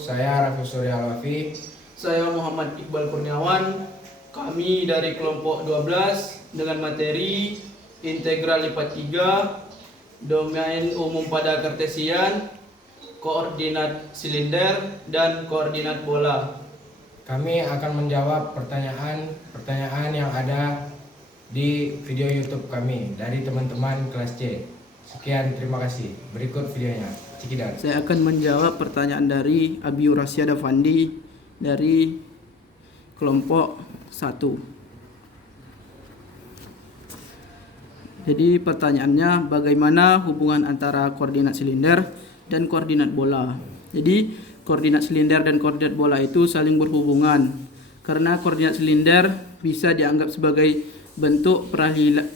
saya Raffi Surya Alwafi. Saya Muhammad Iqbal Kurniawan. Kami dari kelompok 12 dengan materi integral lipat 3, domain umum pada kartesian, koordinat silinder, dan koordinat bola. Kami akan menjawab pertanyaan yang ada di video YouTube kami dari teman-teman kelas C. Sekian, terima kasih. Berikut videonya. Cikidar. Saya akan menjawab pertanyaan dari Abi Rasyada Fandi dari kelompok 1. Jadi pertanyaannya, bagaimana hubungan antara koordinat silinder dan koordinat bola? Jadi koordinat silinder dan koordinat bola itu saling berhubungan karena koordinat silinder bisa dianggap sebagai bentuk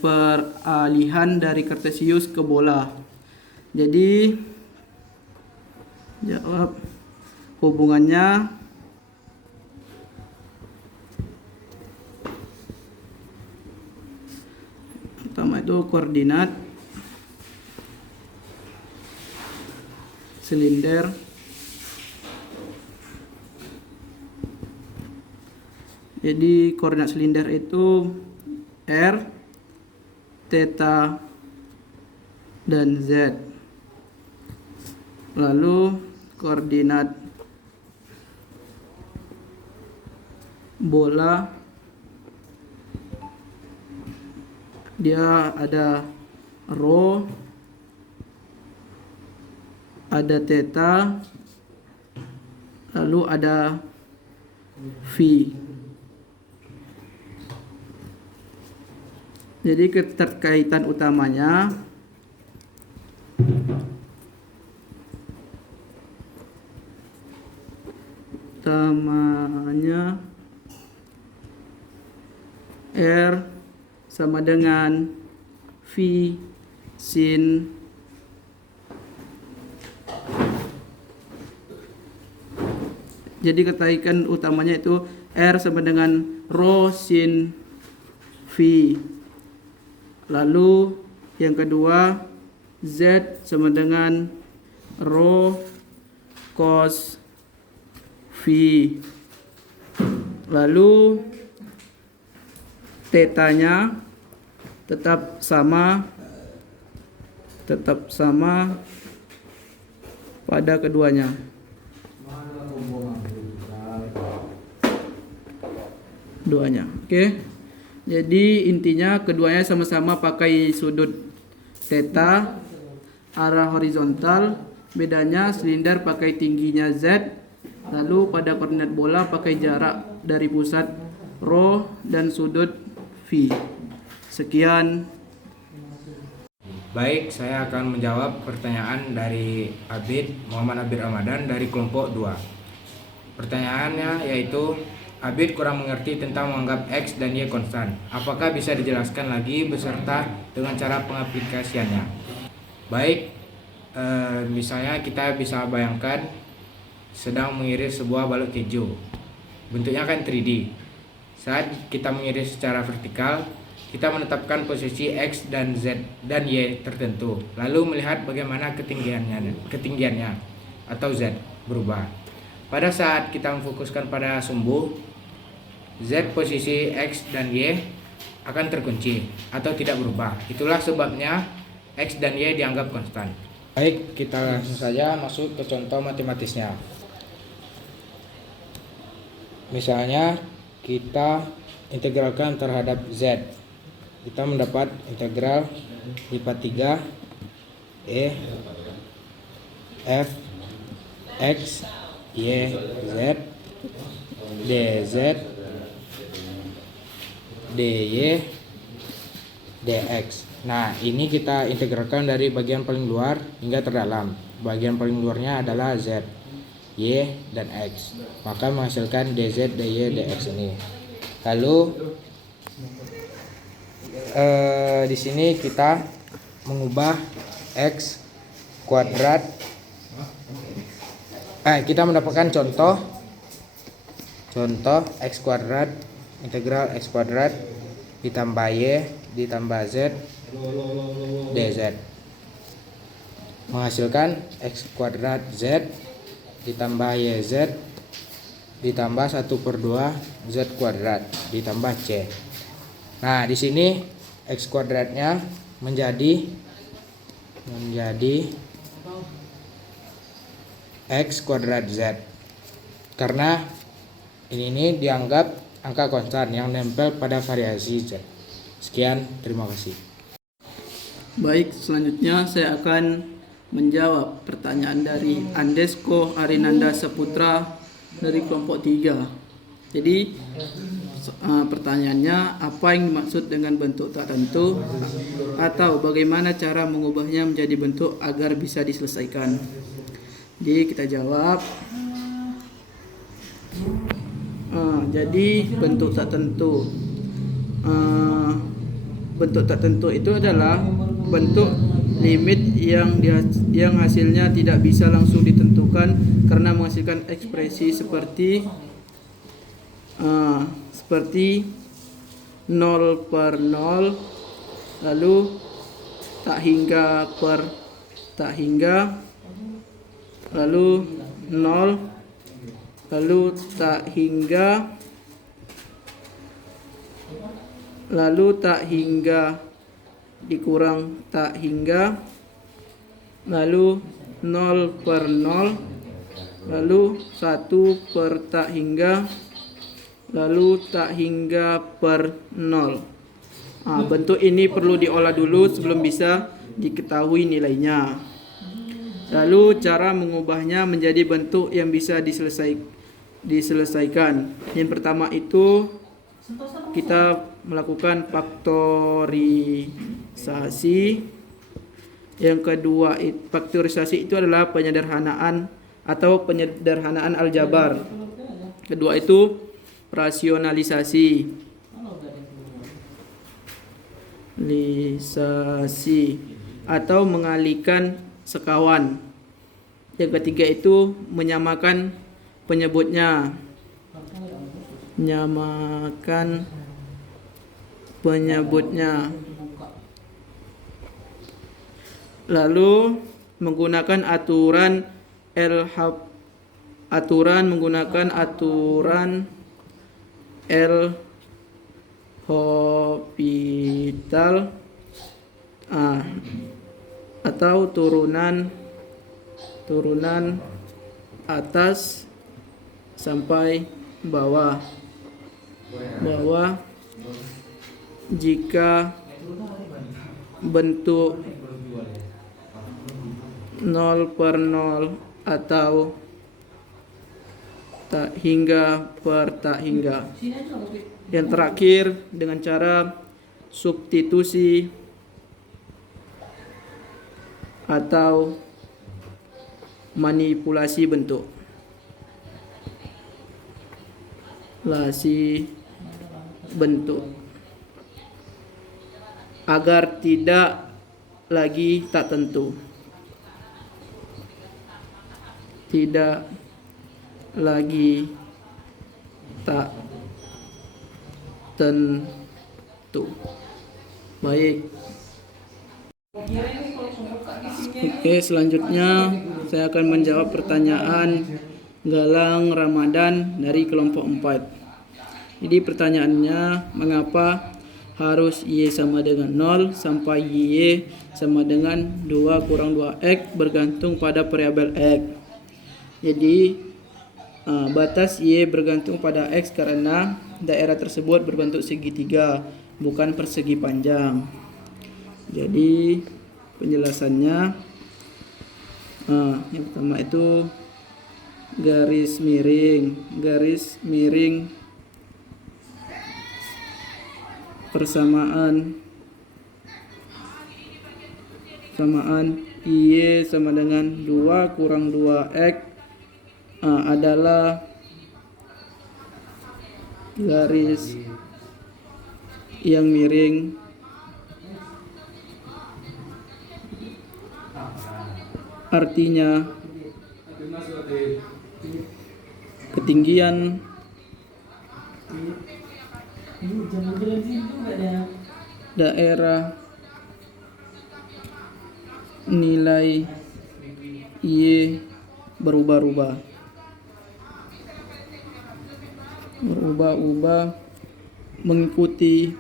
peralihan dari kartesius ke bola. Jadi jawab hubungannya pertama itu koordinat silinder jadi koordinat silinder itu R, theta, dan Z. Lalu koordinat bola dia ada rho, ada theta, lalu ada phi. Jadi keterkaitan utamanya R sama dengan phi sin jadi keterkaitan utamanya itu R sama dengan rho sin phi. Lalu yang kedua Z sama dengan rho cos phi. Lalu tetanya tetap sama pada keduanya. Oke. Jadi intinya keduanya sama-sama pakai sudut theta arah horizontal. Bedanya silinder pakai tingginya Z, lalu pada koordinat bola pakai jarak dari pusat rho dan sudut phi. Sekian. Baik, saya akan menjawab pertanyaan dari Muhammad Abid Ramadan dari kelompok 2. Pertanyaannya yaitu, Abid kurang mengerti tentang menganggap X dan Y konstan. Apakah bisa dijelaskan lagi beserta dengan cara pengaplikasiannya? Baik, misalnya kita bisa bayangkan sedang mengiris sebuah balok keju. Bentuknya kan 3D. Saat kita mengiris secara vertikal, kita menetapkan posisi X dan Z dan Y tertentu, lalu melihat bagaimana ketinggiannya atau Z berubah. Pada saat kita memfokuskan pada sumbu, Z posisi X dan Y akan terkunci atau tidak berubah. Itulah sebabnya X dan Y dianggap konstan. Baik, kita langsung saja masuk ke contoh matematisnya. Misalnya kita integralkan terhadap Z. Kita mendapat integral lipat 3 E F X Y Z dz dy dx. Nah, ini kita integralkan dari bagian paling luar hingga terdalam. Bagian paling luarnya adalah Z, Y, dan X. Maka menghasilkan dz dy dx ini. Lalu di sini kita mengubah X kuadrat. Kita mendapatkan contoh X kuadrat, integral X kuadrat ditambah Y ditambah Z dz, menghasilkan X kuadrat Z ditambah YZ ditambah 1/2 Z kuadrat ditambah C. Nah, di sini X kuadratnya menjadi X kuadrat Z. Karena ini dianggap angka konstan yang nempel pada variasi Z. Sekian, terima kasih. Baik, selanjutnya saya akan menjawab pertanyaan dari Andesko Arinanda Saputra dari kelompok 3. Jadi pertanyaannya, apa yang dimaksud dengan bentuk tak tentu atau bagaimana cara mengubahnya menjadi bentuk agar bisa diselesaikan. Jadi kita jawab. Jadi bentuk tak tentu. Bentuk tak tentu itu adalah bentuk limit yang hasilnya tidak bisa langsung ditentukan karena menghasilkan ekspresi seperti 0 per 0, lalu tak hingga per tak hingga, lalu 0, lalu tak hingga, lalu tak hingga dikurang tak hingga, lalu 0 per 0, lalu 1 per tak hingga, lalu tak hingga per 0. Bentuk ini perlu diolah dulu sebelum bisa diketahui nilainya. Lalu cara mengubahnya menjadi bentuk yang bisa diselesaikan. Yang pertama itu kita melakukan faktorisasi. Yang kedua, faktorisasi itu adalah penyederhanaan atau penyederhanaan aljabar. Kedua itu rasionalisasi. Atau mengalihkan sekawan. Yang ketiga itu menyamakan penyebutnya. Lalu menggunakan aturan L'Hopital atau turunan atas sampai bawah jika bentuk 0 per 0 atau tak hingga per tak hingga. Yang terakhir dengan cara substitusi atau manipulasi bentuk. Agar tidak lagi tak tentu. Tidak lagi tak tentu. Baik. Oke, selanjutnya saya akan menjawab pertanyaan Galang Ramadan dari kelompok 4. Jadi pertanyaannya, mengapa harus Y sama dengan 0 sampai Y sama dengan 2 kurang 2X bergantung pada variabel X. Jadi batas Y bergantung pada X karena daerah tersebut berbentuk segitiga, bukan persegi panjang. Jadi penjelasannya, yang pertama itu garis miring persamaan Y sama dengan 2 kurang 2X adalah garis yang miring artinya ketinggian daerah nilai Y berubah-ubah. berubah-ubah mengikuti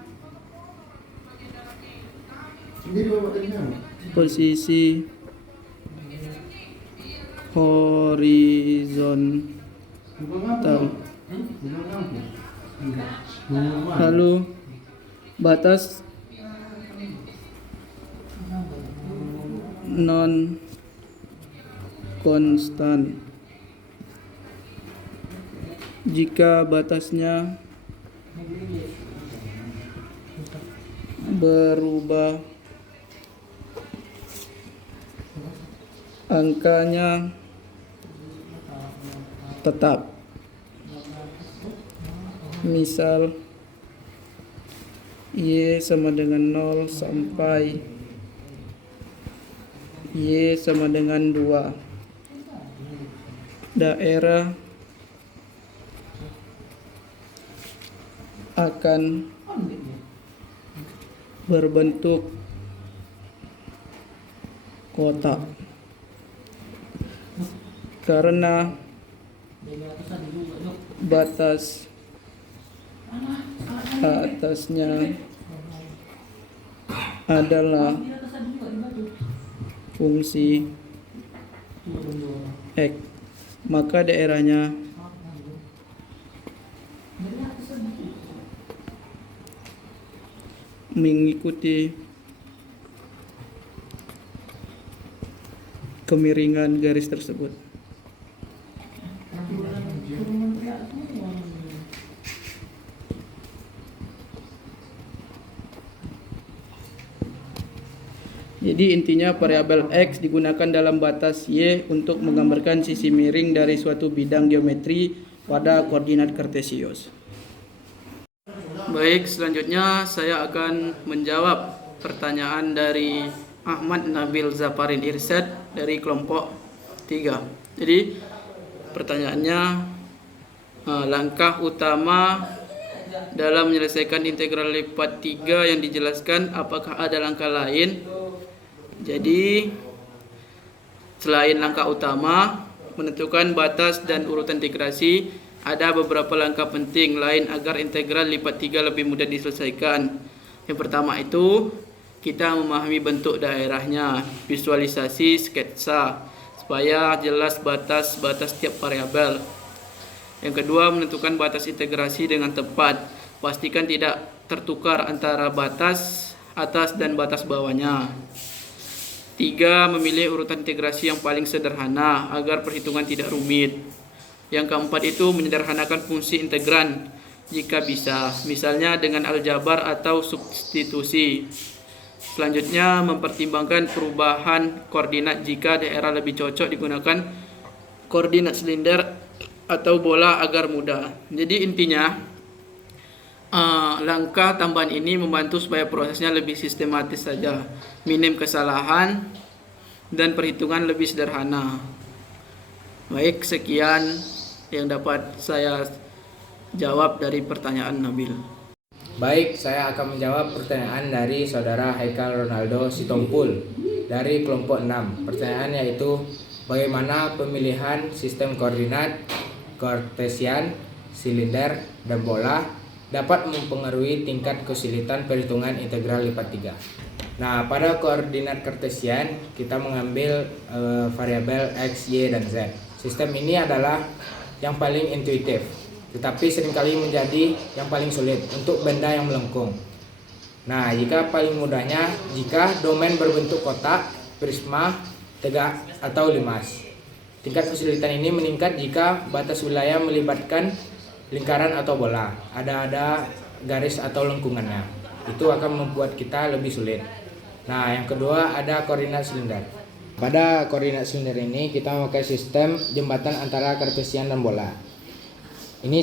posisi horizontal. Lalu batas non konstan jika batasnya berubah, angkanya tetap. Misal Y sama dengan 0 sampai Y sama dengan 2. Daerah akan berbentuk kotak karena batas atasnya adalah fungsi X, maka daerahnya mengikuti kemiringan garis tersebut. Jadi intinya variabel X digunakan dalam batas Y untuk menggambarkan sisi miring dari suatu bidang geometri pada koordinat kartesius. Baik, selanjutnya saya akan menjawab pertanyaan dari Ahmad Nabil Zafarin Irsyad dari kelompok 3. Jadi pertanyaannya, langkah utama dalam menyelesaikan integral lipat 3 yang dijelaskan, apakah ada langkah lain? Jadi selain langkah utama menentukan batas dan urutan integrasi, ada beberapa langkah penting lain agar integral lipat 3 lebih mudah diselesaikan. Yang pertama itu kita memahami bentuk daerahnya, visualisasi sketsa supaya jelas batas-batas tiap variabel. Yang kedua, menentukan batas integrasi dengan tepat. Pastikan tidak tertukar antara batas atas dan batas bawahnya. 3. Memilih urutan integrasi yang paling sederhana agar perhitungan tidak rumit. Yang keempat itu menyederhanakan fungsi integran jika bisa, misalnya dengan aljabar atau substitusi. Selanjutnya, mempertimbangkan perubahan koordinat jika daerah lebih cocok digunakan koordinat silinder atau bola agar mudah. Jadi intinya langkah tambahan ini membantu supaya prosesnya lebih sistematis saja, minim kesalahan dan perhitungan lebih sederhana. Baik, sekian yang dapat saya jawab dari pertanyaan Nabil. Baik, saya akan menjawab pertanyaan dari saudara Haikal Ronaldo Sitompul dari kelompok 6. Pertanyaannya yaitu, bagaimana pemilihan sistem koordinat kartesian, silinder, dan bola dapat mempengaruhi tingkat kesulitan perhitungan integral lipat 3. Nah, pada koordinat kartesian kita mengambil variabel X, Y, dan Z. Sistem ini adalah yang paling intuitif, tetapi seringkali menjadi yang paling sulit untuk benda yang melengkung. Nah, jika paling mudahnya, jika domain berbentuk kotak, prisma, tegak, atau limas. Tingkat kesulitan ini meningkat jika batas wilayah melibatkan lingkaran atau bola, ada garis atau lengkungannya. Itu akan membuat kita lebih sulit. Nah, yang kedua ada koordinat silinder. Pada koordinat silinder ini kita memakai sistem jembatan antara kartesian dan bola. Ini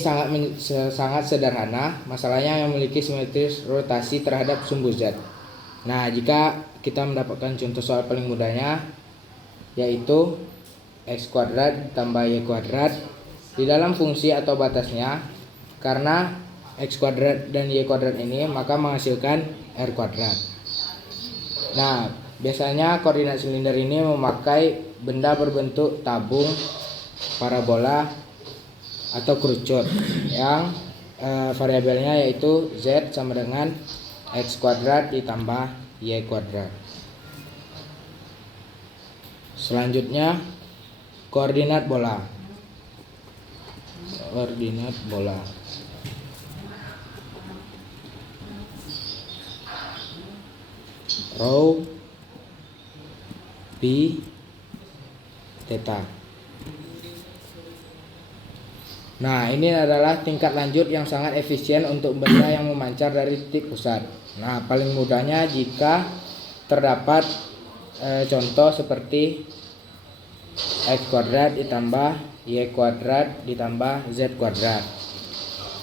sangat sederhana, masalahnya yang memiliki simetris rotasi terhadap sumbu Z. Nah, jika kita mendapatkan contoh soal paling mudahnya, yaitu X kuadrat tambah Y kuadrat di dalam fungsi atau batasnya, karena X kuadrat dan Y kuadrat ini maka menghasilkan R kuadrat. Nah, biasanya koordinat silinder ini memakai benda berbentuk tabung, parabola, atau kerucut yang variabelnya yaitu Z sama dengan X kuadrat ditambah Y kuadrat. Selanjutnya koordinat bola. Koordinat bola. Rho pi theta. Nah, ini adalah tingkat lanjut yang sangat efisien untuk benda yang memancar dari titik pusat. Nah, paling mudahnya jika terdapat contoh seperti X kuadrat ditambah Y kuadrat ditambah Z kuadrat.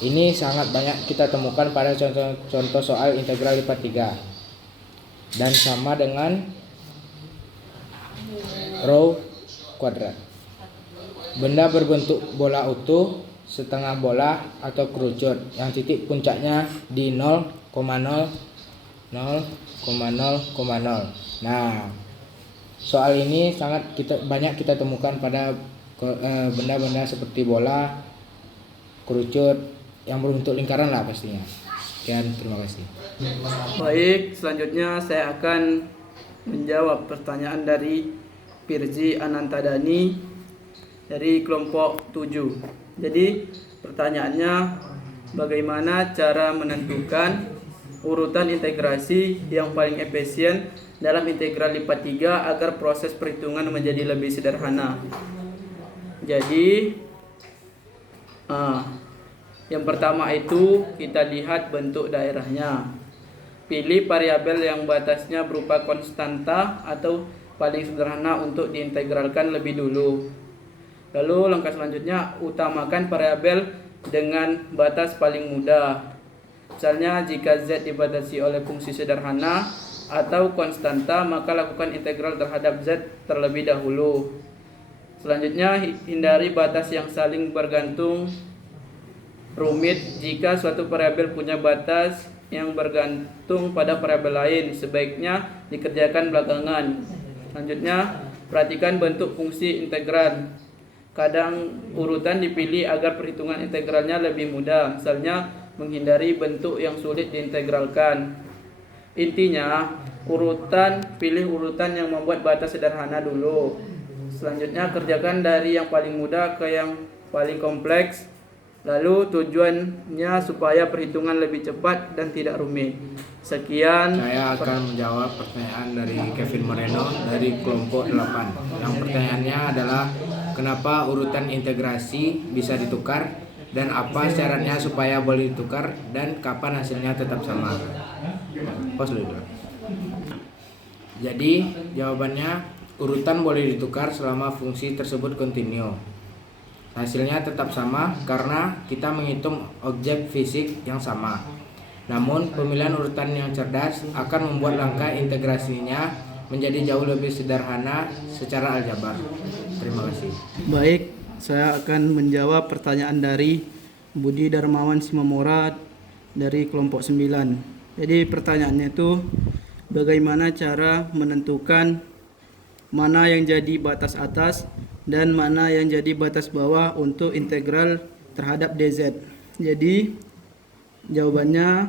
Ini sangat banyak kita temukan pada contoh soal integral lipat 3. Dan sama dengan rho kuadrat. Benda berbentuk bola utuh, setengah bola atau kerucut yang titik puncaknya di 0,0,0,0. Nah, soal ini sangat banyak kita temukan pada benda-benda seperti bola, kerucut yang berbentuk lingkaran lah pastinya. Sekian, terima kasih. Baik, selanjutnya saya akan menjawab pertanyaan dari Firzi Anantadani dari kelompok 7. Jadi pertanyaannya, bagaimana cara menentukan urutan integrasi yang paling efisien dalam integral lipat 3 agar proses perhitungan menjadi lebih sederhana? Jadi yang pertama itu kita lihat bentuk daerahnya. Pilih variabel yang batasnya berupa konstanta atau paling sederhana untuk diintegralkan lebih dulu. Lalu langkah selanjutnya, utamakan variabel dengan batas paling mudah. Misalnya jika Z dibatasi oleh fungsi sederhana atau konstanta, maka lakukan integral terhadap Z terlebih dahulu. Selanjutnya, hindari batas yang saling bergantung rumit. Jika suatu variabel punya batas yang bergantung pada variabel lain, sebaiknya dikerjakan belakangan. Selanjutnya, perhatikan bentuk fungsi integral. Kadang urutan dipilih agar perhitungan integralnya lebih mudah, misalnya menghindari bentuk yang sulit diintegralkan. Intinya, pilih urutan yang membuat batas sederhana dulu. Selanjutnya, kerjakan dari yang paling mudah ke yang paling kompleks. Lalu tujuannya supaya perhitungan lebih cepat dan tidak rumit. Sekian. Saya akan menjawab pertanyaan dari Kevin Moreno dari kelompok 8. Yang pertanyaannya adalah, kenapa urutan integrasi bisa ditukar dan apa syaratnya supaya boleh ditukar dan kapan hasilnya tetap sama? Pause dulu. Jadi jawabannya, urutan boleh ditukar selama fungsi tersebut kontinu. Hasilnya tetap sama karena kita menghitung objek fisik yang sama. Namun pemilihan urutan yang cerdas akan membuat langkah integrasinya menjadi jauh lebih sederhana secara aljabar. Terima kasih. Baik, saya akan menjawab pertanyaan dari Budi Darmawan Simamora dari kelompok 9. Jadi pertanyaannya itu, bagaimana cara menentukan mana yang jadi batas atas dan mana yang jadi batas bawah untuk integral terhadap dz. Jadi jawabannya,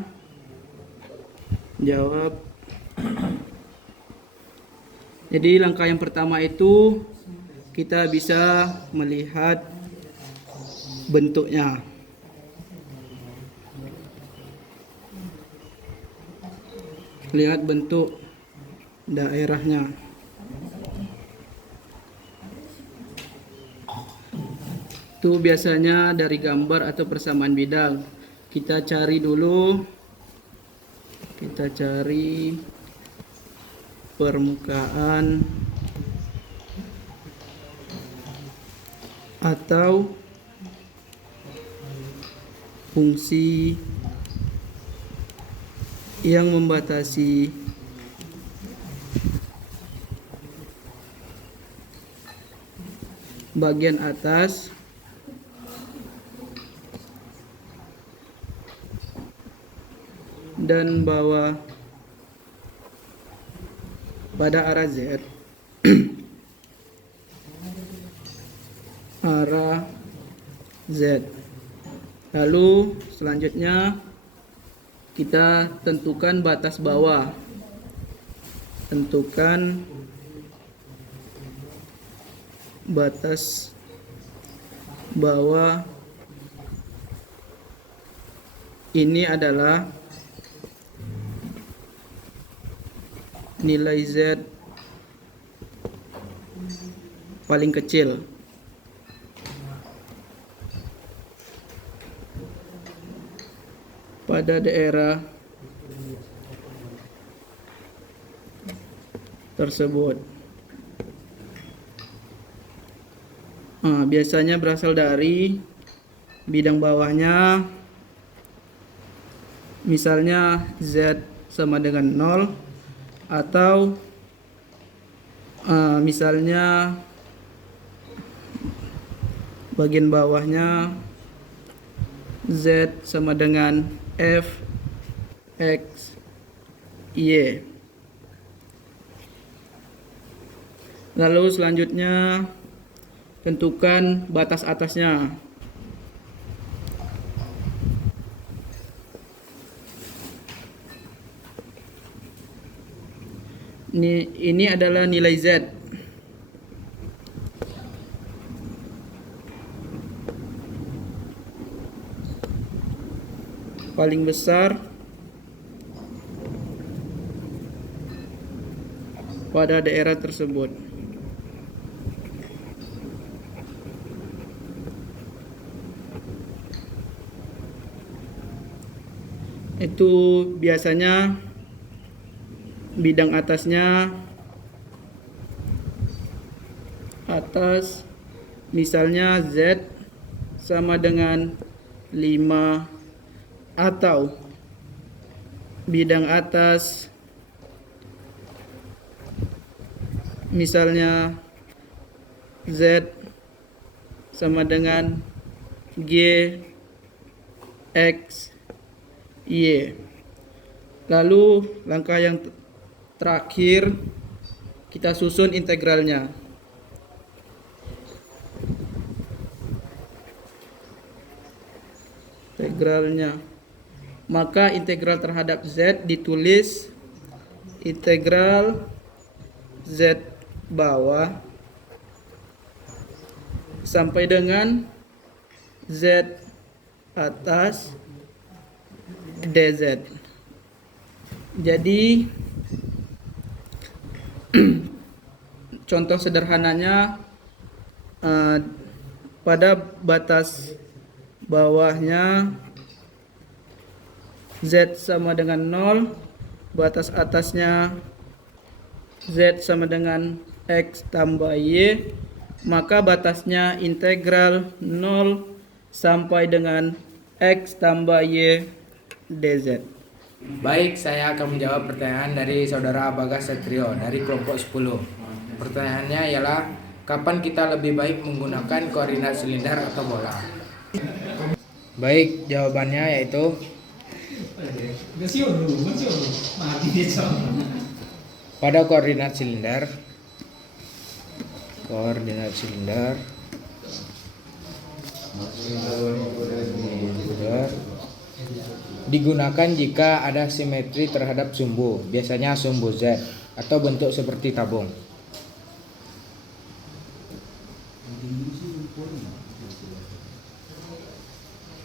jadi langkah yang pertama itu kita bisa melihat bentuknya. Lihat bentuk daerahnya. Itu biasanya dari gambar atau persamaan bidang. Kita cari dulu. Kita cari permukaan atau fungsi yang membatasi bagian atas dan bawah pada arah Z. Arah Z. Lalu selanjutnya kita tentukan batas bawah. Tentukan batas bawah ini adalah nilai Z paling kecil. Pada daerah tersebut. Biasanya berasal dari bidang bawahnya, misalnya Z sama dengan 0, atau misalnya bagian bawahnya Z sama dengan F X Y. Lalu selanjutnya tentukan batas atasnya. Ini adalah nilai Z. Paling besar pada daerah tersebut. Itu biasanya bidang atasnya atas, misalnya Z sama dengan 5, atau bidang atas misalnya Z sama dengan G X Y. Lalu langkah yang terakhir, kita susun integralnya. Maka integral terhadap Z ditulis integral Z bawah sampai dengan Z atas dz. Jadi contoh sederhananya, pada batas bawahnya Z sama dengan 0, batas atasnya Z sama dengan X tambah Y, maka batasnya integral 0 sampai dengan X tambah Y dz. Baik, saya akan menjawab pertanyaan dari saudara Bagas Satrio dari kelompok 10. Pertanyaannya ialah, kapan kita lebih baik menggunakan koordinat silinder atau bola? Baik, jawabannya yaitu pada koordinat silinder digunakan jika ada simetri terhadap sumbu, biasanya sumbu Z atau bentuk seperti tabung.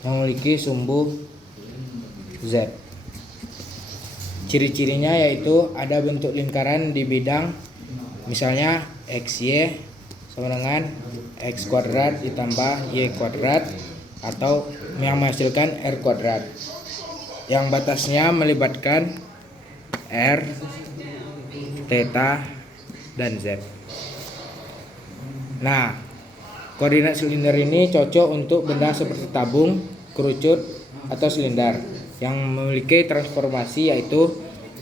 Memiliki sumbu Z. Ciri-cirinya yaitu ada bentuk lingkaran di bidang, misalnya XY sama dengan X kuadrat ditambah Y kuadrat, atau yang menghasilkan R kuadrat, yang batasnya melibatkan R, theta, dan Z. Nah, koordinat silinder ini cocok untuk benda seperti tabung, kerucut, atau silinder yang memiliki transformasi yaitu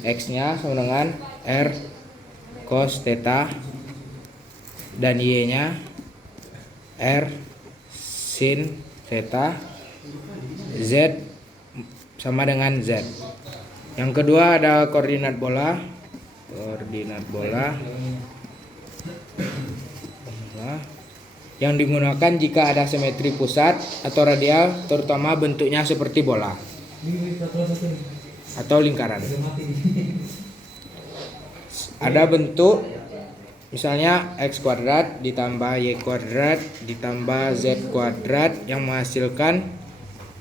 X-nya sama dengan R cos theta dan Y-nya R sin theta, Z sama dengan Z. Yang kedua ada koordinat bola. yang digunakan jika ada simetri pusat atau radial, terutama bentuknya seperti bola atau lingkaran. Ada bentuk misalnya x kuadrat ditambah y kuadrat ditambah z kuadrat yang menghasilkan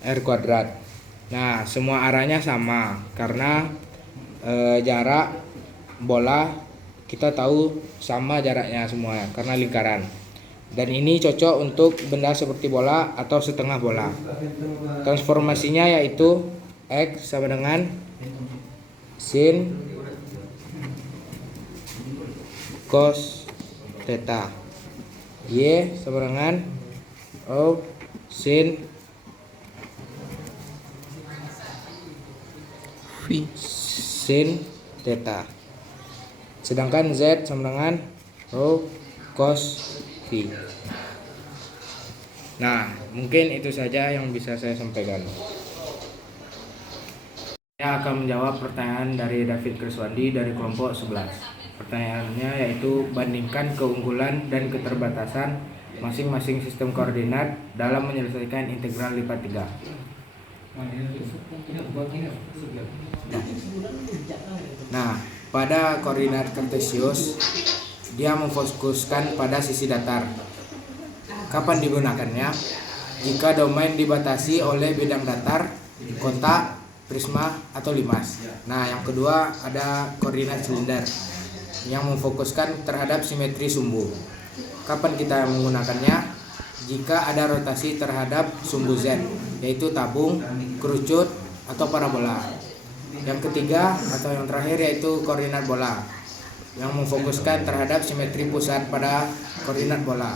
r kuadrat. Nah, semua arahnya sama karena jarak bola kita tahu sama jaraknya semua karena lingkaran. Dan ini cocok untuk benda seperti bola atau setengah bola. Transformasinya yaitu x sama dengan sin cos theta, y sama dengan rho sin theta, sedangkan z sama dengan rho cos phi. Nah, mungkin itu saja yang bisa saya sampaikan. Saya akan menjawab pertanyaan dari David Kriswandi dari kelompok 11. Pertanyaannya yaitu bandingkan keunggulan dan keterbatasan masing-masing sistem koordinat dalam menyelesaikan integral lipat 3. Nah, pada koordinat kartesius dia memfokuskan pada sisi datar. Kapan digunakannya? Jika domain dibatasi oleh bidang datar, kotak, prisma, atau limas. Nah, yang kedua ada koordinat silinder yang memfokuskan terhadap simetri sumbu. Kapan kita menggunakannya? Jika ada rotasi terhadap sumbu Z, yaitu tabung, kerucut, atau parabola. Yang ketiga atau yang terakhir yaitu koordinat bola yang memfokuskan terhadap simetri pusat pada koordinat bola.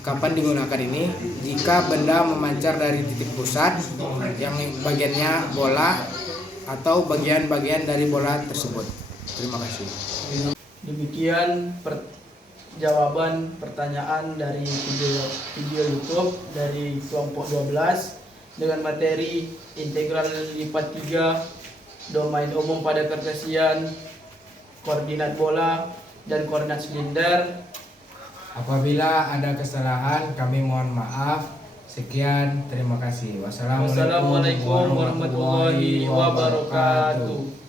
Kapan digunakan ini? Jika benda memancar dari titik pusat yang bagiannya bola atau bagian-bagian dari bola tersebut. Terima kasih. Demikian jawaban pertanyaan dari video YouTube dari kelompok 12 dengan materi integral lipat 3, domain umum pada kartesian, koordinat bola, dan koordinat silinder. Apabila ada kesalahan kami mohon maaf. Sekian, terima kasih. Wassalamualaikum warahmatullahi wabarakatuh.